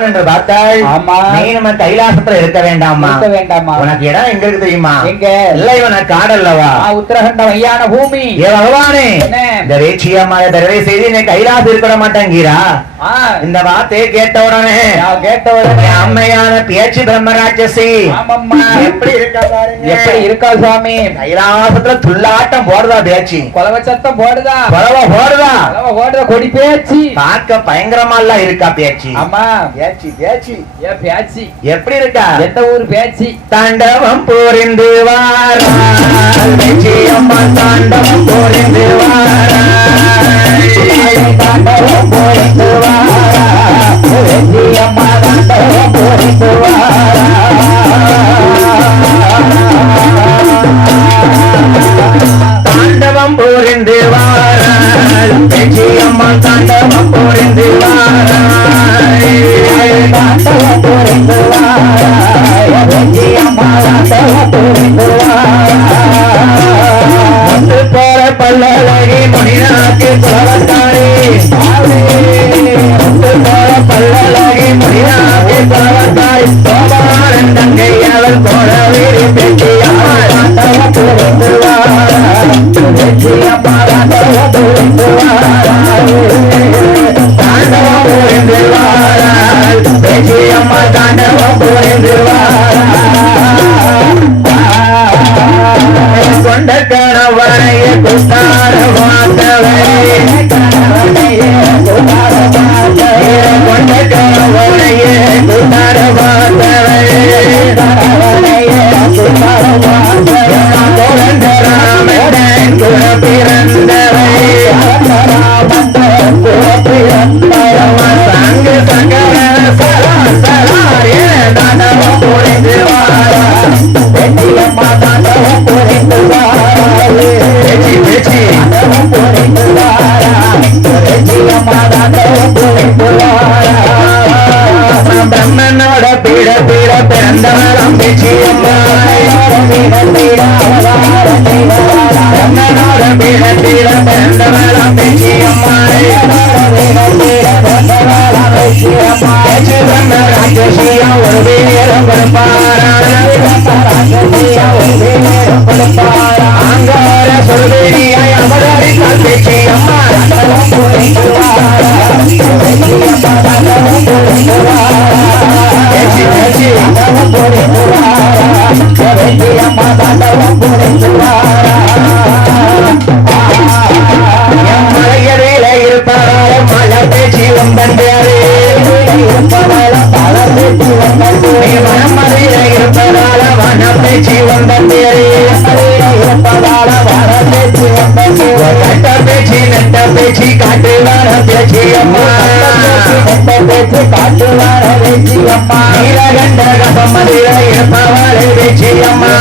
என்று பார்த்தால் நம்ம கைலாசத்துல இருக்க வேண்டாமா உனக்கு இடம் எங்க இருக்கு தெரியுமா? எங்க? இல்லை உனக்கு காடல்லவா உத்தரகண்டம் ஐயான பூமி. ஏ பகவானே என்ன? இந்த வேச்சியம்மாய தடவை செய்து நீ கைலாசம் இருக்க மாட்டேங்கிறா? இந்த வார்த்தையை கேட்ட உடனே கேட்ட உடனே. அம்மையான பேச்சு பிரம்மராட்சசி. எப்படி இருக்கா எப்படி இருக்கா சுவாமி? கைலாசத்துல துள்ளாட்டம் போடுதா பேச்சு கொலவ சத்தம் போடுதா? பரவ போடுதா? கொலவ போடுற கொடி பேச்சு. பார்க்க பயங்கரமா எல்லாம் இருக்கா பேச்சு ஆமா. பேச்சு பேச்சு. ஏ பேச்சு. எப்படி இருக்கா? எந்த ஊர் பேச்சு? தாண்டவம் புரிந்து வாராள் வெற்றியம்மா தாண்டவம் புரிந்து வாராள் தாண்டவம் புரிந்து வெற்றியம்மா தாண்டவம் பல்லழகி மணிநாட்டு பீட பிறந்தவரம் வெற்றியம்மா பீட பீட பிரம்மனோட பீட ஒரு வீரம் கொடுப்பாரா காட்டு வாரம் பேச்சு அம்மா என் மலையறையில இருப்பதால மழை பேச்சு வந்தே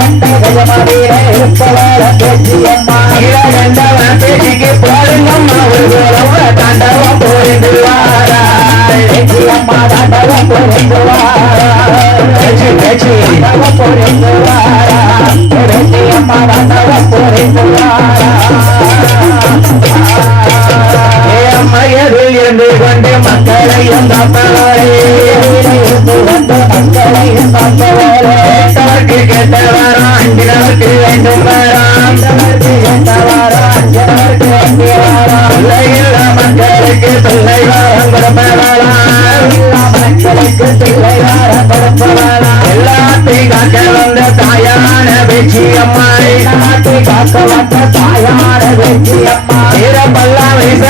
நீ மனமறையில இருப்பதால வன பேச்சு வந்தே கட்ட பேச்சு நெட்ட பேச்சு காட்டு வர பேச்சு அம்மா நீலகண்ட கபமதில இருப்பவளை பேச்சு. அம்மா பேச்சுக்கு போடுங்கம்மா ஒரு தூரம் தாண்டவம் புரிந்து வாரா பேச்சு மயதில் மக்களையும் கேட்டவர்க்கு கேட்டவராம் அஞ்சினவர்க்கு வேண்டும் வராம் பிள்ளையில்லா மக்களுக்கு பிள்ளை வரம் கொடுப்பவராம் எல்லாத்தையும் காக்க வந்த தாயான வெற்றி அம்மாள் காக்க வந்த தாயான வெற்றி அம்மா வீரப்பல்லாம் வீசலையா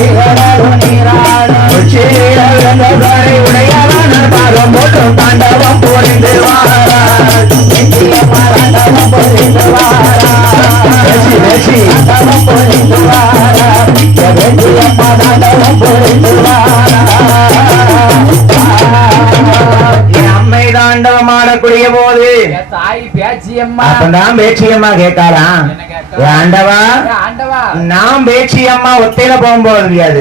ஆடக்கூடிய போது. அப்பதான் பேச்சியம்மா. கேட்காராம் ஆண்டவா? நான் பேச்சியம்மா ஒத்தையில போகும்போது முடியாது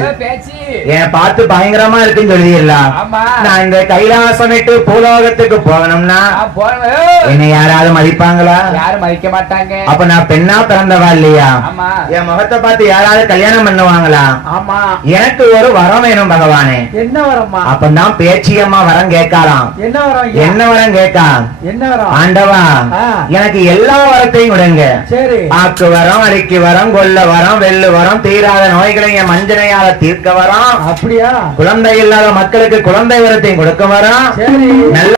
என் பார்த்து பயங்கரமா இருக்குன்னு சொல்லிடலாம் நான் இந்த கைலாசம் விட்டு பூலோகத்துக்கு போகணும்னா என்னை யாராவது மதிப்பாங்களா? யாரும் மதிக்க மாட்டாங்க. அப்ப நான் பெண்ணா பிறந்தவா இல்லையா? என் முகத்தை பார்த்து யாராவது கல்யாணம் பண்ணுவாங்களா? ஆமா. எனக்கு ஒரு வரம் வேணும் பகவானே. என்ன வரம்மா? அப்பதான் பேச்சியம்மா வரம் கேட்காராம் என்ன வரம் என்ன வரம் கேட்கா? என்ன வரம்? ஆண்டவா. எனக்கு எல்லா வரத்தையும் விடுங்க. சரி. ஆக்கு வரம் அரிக்கு வரம் கொல்ல வரம் வெள்ளு வரம் தீராத நோய்களை என் மஞ்சனையால தீர்க்க வரம். அப்படியா? குழந்தை இல்லாத மக்களுக்கு குழந்தை வரத்தையும் கொடுக்க சரி. நல்ல